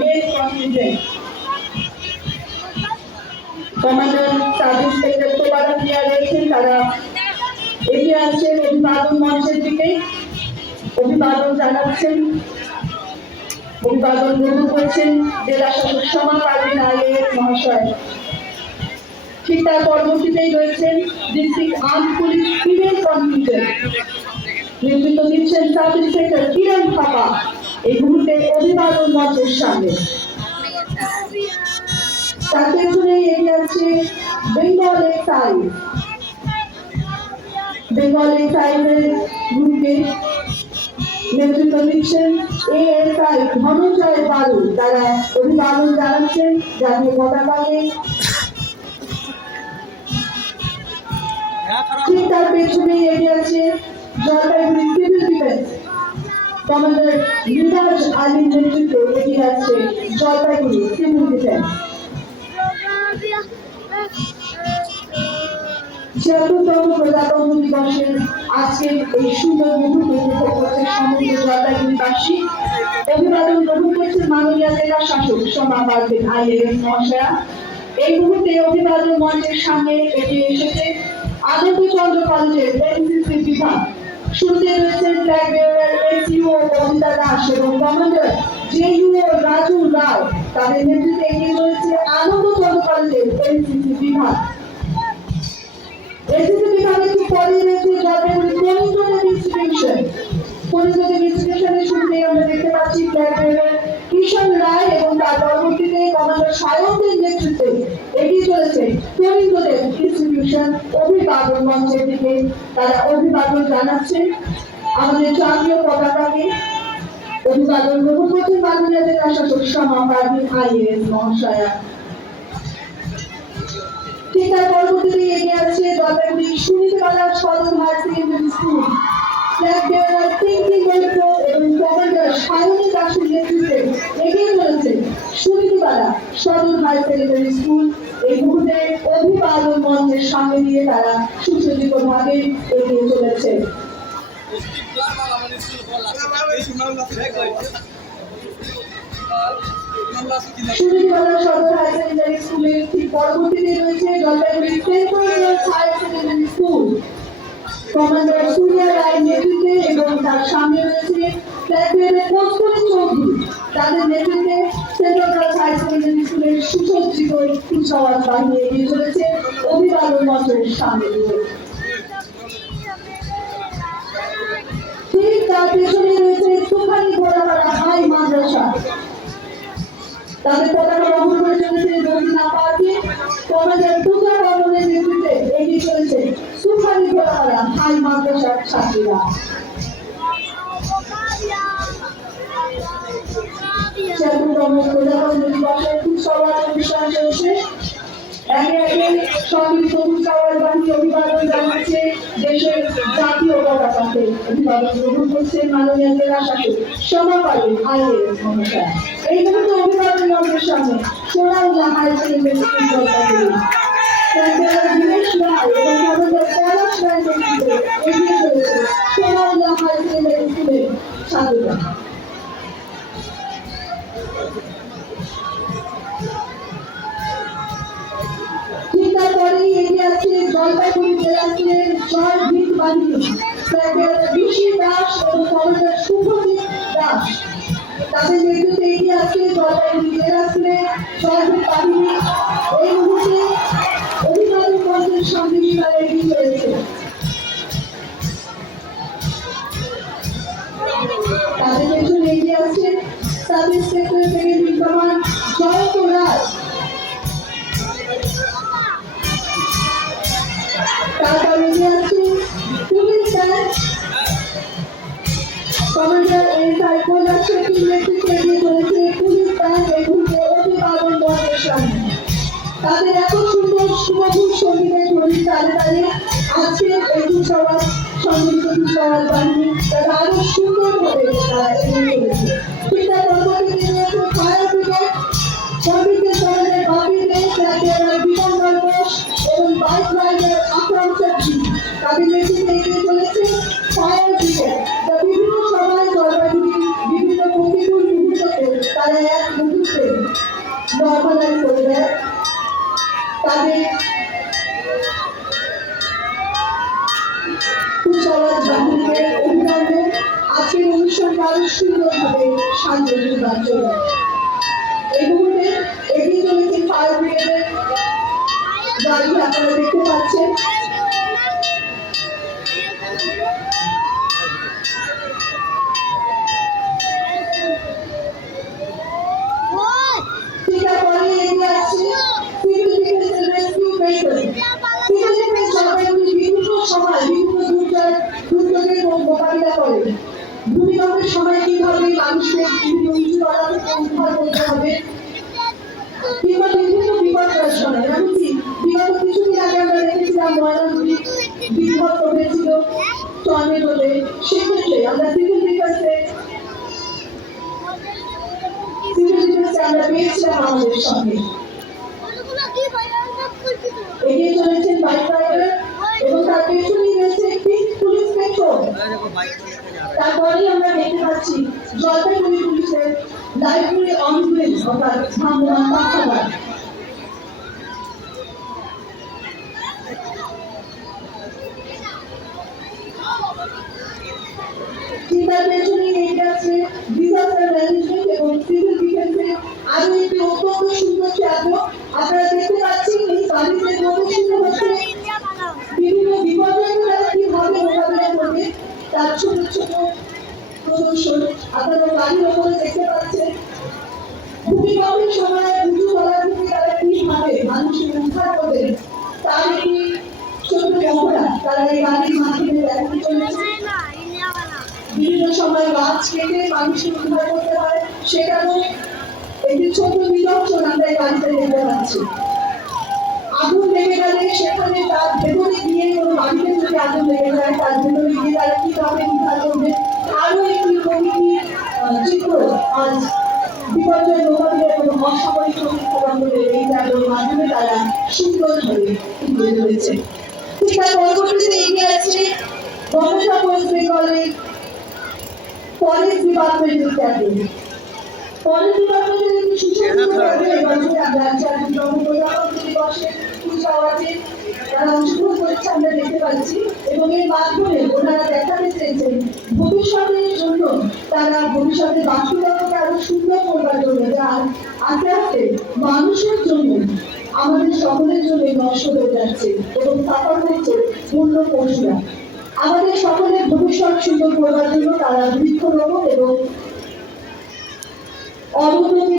Main contingent commander sub inspector Tobara Priya রয়েছেন, তারা এগিয়ে আসছেন অভিবাদন মঞ্চের দিকে, অভিবাদন জানাচ্ছেন, অভিবাদন গ্রহণ করছেন জেলা শাসক সমা পারভিন আইএএস মহাশয়। ঠিক তার পরবর্তীতেই রয়েছেন district arm police female contingent, নেতৃত্ব দিচ্ছেন সাব ইন্সপেক্টর কিরণ থাপা। এই মুহূর্তে অভিবাদন মঞ্চের সামনে তার পেছনে এগিয়ে আসছে বেঙ্গল এক্সাইজ, বেঙ্গল এক্সাইজের গ্রুপকে নেতৃত্ব দিচ্ছেন এএসআই ধনঞ্জয় বালু, তারা অভিবাদন জানাচ্ছেন জাতীয় পতাকাকে। ঠিক তার পেছনে এগিয়ে আছে Jalpaiguri civil defence commander Miraj আলীর নেতৃত্বে এগিয়ে আছে জলপাইগুড়ি সিভিল ডিফেন্স। ৭৬তম প্রজাতন্ত্র দিবসের আজকের এই সুন্দর মুহূর্তে উপভোগ করছে সমগ্র জলপাইগুড়িবাসী। অভিবাদন গ্রহণ করছেন মাননীয় জেলা শাসক সমা পারভিন আইএএস মহাশয়া। এই মুহূর্তে অভিবাদন মঞ্চের সামনে এগিয়ে এসেছে আনন্দচন্দ্র কলেজের এনসিসি বিভাগ। শুরুতে রয়েছেন ফ্ল্যাগ বেয়ারার এসইও কবিতা দাস এবং কমান্ডার জেইউও রাজু রাও, তাদের নেতৃত্বে এগিয়ে রয়েছে আনন্দচন্দ্র কলেজের এনসিসি বিভাগ। এসিসি বিভাগের ঠিক পরেই রয়েছে জলপাইগুড়ি কলিঙ্গদেব ইনস্টিটিউশন। কলিঙ্গদেব ইনস্টিটিউশনের শুরুতেই আমরা দেখতে পাচ্ছি ফ্ল্যাগ বেয়ারার কিষণ রায় এবং তার পরবর্তীতে কমান্ডার সায়ন্তের নেতৃত্বে এগিয়ে চলেছে কলিঙ্গদেব ইনস্টিটিউশন। অভিবাদন মঞ্চের দিকে তারা অভিবাদন জানাচ্ছেন আমাদের জাতীয় পতাকাকে। অভিবাদন গ্রহণ করছেন মাননীয় জেলা শাসক সমা পারভিন আইএএস মহাশয়া। ঠিক তার পরবর্তীতে এগিয়ে আছে জলপাইগুড়ি সুনীতিবালা সদর হায়ার সেকেন্ডারি স্কুল। ফ্ল্যাগ বেয়ারার পিঙ্কি মৈত্র এবং কমান্ডার সায়নী দাসের নেতৃত্বে এগিয়ে চলেছে সুনীতিবালা সদর হায়ার সেকেন্ডারি স্কুল। এই মুহূর্তে অভিবাদন মঞ্চের সামনে দিয়ে তারা সুসজ্জিত ভাবে এগিয়ে চলেছে। সুনীতিবালা সদর হায়ার সেকেন্ডারি স্কুলের ঠিক পরবর্তীতে রয়েছে Jalpaiguri central higher secondary school. Commander Surya রায়ের নেতৃত্বে এবং তার সামনে রয়েছে ফ্ল্যাগ বেয়ারার কস্তুরী চৌধুরী, তাদের নেতৃত্বে সেন্ট্রাল গার্লস হায়ার সেকেন্ডারি স্কুলের সুসজ্জিত কুচকাওয়াজ বাহিনী এগিয়ে চলেছে অভিবাদন মঞ্চের সামনে দিয়ে। ঠিক তার পেছনে রয়েছে সুখানি ঘোড়াপাড়া হাই মাদ্রাসা, তাদের পতাকা বহন করে চলেছে রোজিনা পার্কে। কমান্ডার পূজা বর্মনের নেতৃত্বে এগিয়ে চলেছে সুখানি ঘোড়াপাড়া হাই মাদ্রাসার ছাত্রীরা। ৭৬তম প্রজাতন্ত্র দিবসের কুচকাওয়াজ অনুষ্ঠান চলছে। একে একে সম্মিলিত কুচকাওয়াজ বাহিনী অভিবাদন জানাচ্ছে দেশের জাতীয় পতাকাকে। অভিবাদন গ্রহণ করছে মাননীয় জেলা শাসক সমা পারভিন আইএএস মহাশয়া। এই মুহূর্তে অভিবাদন মঞ্চের সামনে Sonaullah higher secondary school Jalpaiguri Dinesh Roy এবং কমান্ডার পলাশ রায়ের নেতৃত্বে এগিয়ে চলেছে সোনাউল্লাহ হায়ার সেকেন্ডারি স্কুলের ছাত্ররা। ঠিক তারপরেই এগিয়ে আছে জলপাইগুড়ি জেলা স্কুলের জয়ভীত বাহিনী, ফ্ল্যাগ বেয়ারার ঋষি দাস এবং কমান্ডার শুভজিৎ দাস, তাদের নেতৃত্বে এগিয়ে আছে জলপাইগুড়ি জেলা স্কুলের জয়ভীত বাহিনী। এই মুহূর্তে অভিবাদন মঞ্চের সামনে তারা এগিয়ে চলেছে। তাদের পেছনে এগিয়ে আছে sub inspector secondary command Jayanta Roy, তারপর এগিয়ে আছে police band commander SI Kailash শেট্টির নেতৃত্বে এগিয়ে চলেছে পুলিশ ব্যান্ড। এই মুহূর্তে অভিবাদন মঞ্চের সামনে তাদের এত সুন্দর সুমধুর সঙ্গীতের ধ্বনি তালে তালে আজকের এই কুচকাওয়াজ সম্মিলিত কুচকাওয়াজ বাহিনী তারা আরো সুন্দর ভাবে তারা এগিয়ে চলেছে। ঠিক তার পরবর্তীতে রয়েছে ফায়ার ব্রিগেড, কর্মীদের কলেজের বাপিতে ফ্ল্যাগ বেয়ারার বিমান ঘোষ এবং বাইক রাইডার আকরাম চ্যাটার্জি, তাদের নেতৃত্বে এগিয়ে চলেছে ফায়ার ব্রিগেড। বিভিন্ন সময় জলপাইগুড়ির বিভিন্ন প্রতিকূল মুহূর্তকে তারা এক মুহূর্তে নর্মালাইজ করে দেয়, তাদের কুচলার জাতিকে অভিনন্দন। আজকের অনুষ্ঠানটা আরো সুন্দরভাবে সাজিয়ে তোলার জন্য এই মুহূর্তে এগিয়ে চলেছে ফায়ার ব্রিগেডের গাড়ি, আপনারা দেখতে পাচ্ছেন। ভূমিকম্পের সময় কিভাবে মানুষকে উদ্ধার করতে হবে, কিংবা বিভিন্ন বিপর্যয়ের সময় এমনকি বিগত কিছুদিন আগে আমরা দেখেছিলাম ময়নাগুড়ি বিধ্বস্ত হয়েছিল টর্নেডোতে। সেক্ষেত্রে আমরা সিভিল ডিফেন্সে আমরা পেয়েছিলাম আমাদের সঙ্গে। এগিয়ে চলেছেন বাইক রাইডার এবং তার পেছনেই রয়েছে একটি পুলিশ পেট্রোল। তারপরে আমরা দেখতে পাচ্ছি জলপাইগুড়ি পুলিশের লাইব্রেরি অন হুইল অর্থাৎ ভ্রাম্যমাণ পাঠাগার। চিন্তার পেছনেই এগিয়ে আছে ডিজাস্টার ম্যানেজমেন্ট এবং সিভিল ডিফেন্সের আরো একটি অত্যন্ত সুন্দর চাপ। আপনারা দেখতে পাচ্ছেন এই বাড়িতে প্রদর্শিত হচ্ছে বিভিন্ন বিপর্যয়গুলো কিভাবে মোকাবিলা করবে তার ছোট ছোট প্রদর্শন। আপনারা বাড়ির ওপরে দেখতে পাচ্ছেন ভূমিকম্পের সময় উঁচু তলা থেকে তারা কিভাবে মানুষের উদ্ধার করবে তার একটি ছোট মহড়া তারা এই বাড়ির মাধ্যমে দেখাতে চলেছে। বিভিন্ন সময় গাছ কেটে মানুষকে উদ্ধার করতে হয়, সেটারও একটি ছোট নিদর্শন আমরা এই বাড়িতে দেখতে পাচ্ছি। আগুন লেগে গেলে সেখানে তার ভেতরে গিয়ে কোনো বাড়িতে যদি আগুন লেগে যায় তার ভেতরে গিয়ে তারা কিভাবে উদ্ধার করবে আরো একটি প্রকৃতির চিত্র আজ বিপর্যয় মোকাবিলা এবং অসামরিক প্রতিষ্ঠানগুলোর এই জায়গার মাধ্যমে তারা সুন্দরভাবে তুলে ধরেছে। ঠিক তার পরবর্তীতে এগিয়ে আছে মমতা ওয়েস্ট বেঙ্গলের ফরেস্ট ডিপার্টমেন্টের ক্যাবিন। ফরেস্ট ডিপার্টমেন্টের একটি সুসংগঠিত এবছরে আমরা জাতীয় প্রজাতন্ত্র দিবসের কুচকাওয়াজে তারা অংশগ্রহণ করেছে আমরা দেখতে পাচ্ছি এবং এর মাধ্যমে ওনারা দেখাতে চেয়েছেন ভবিষ্যতের জন্য তারা ভবিষ্যতে বাস্তবতাকে আরো সুন্দর করবার জন্য যা আস্তে আস্তে মানুষের জন্য আমাদের সকলের জন্য নষ্ট হয়ে যাচ্ছে এবং সাফার করছে পূর্ণ পশুরা। আমাদের সকলের ভবিষ্যৎ সুন্দর করবার জন্য তারা বৃক্ষরোপণ এবং অবনতি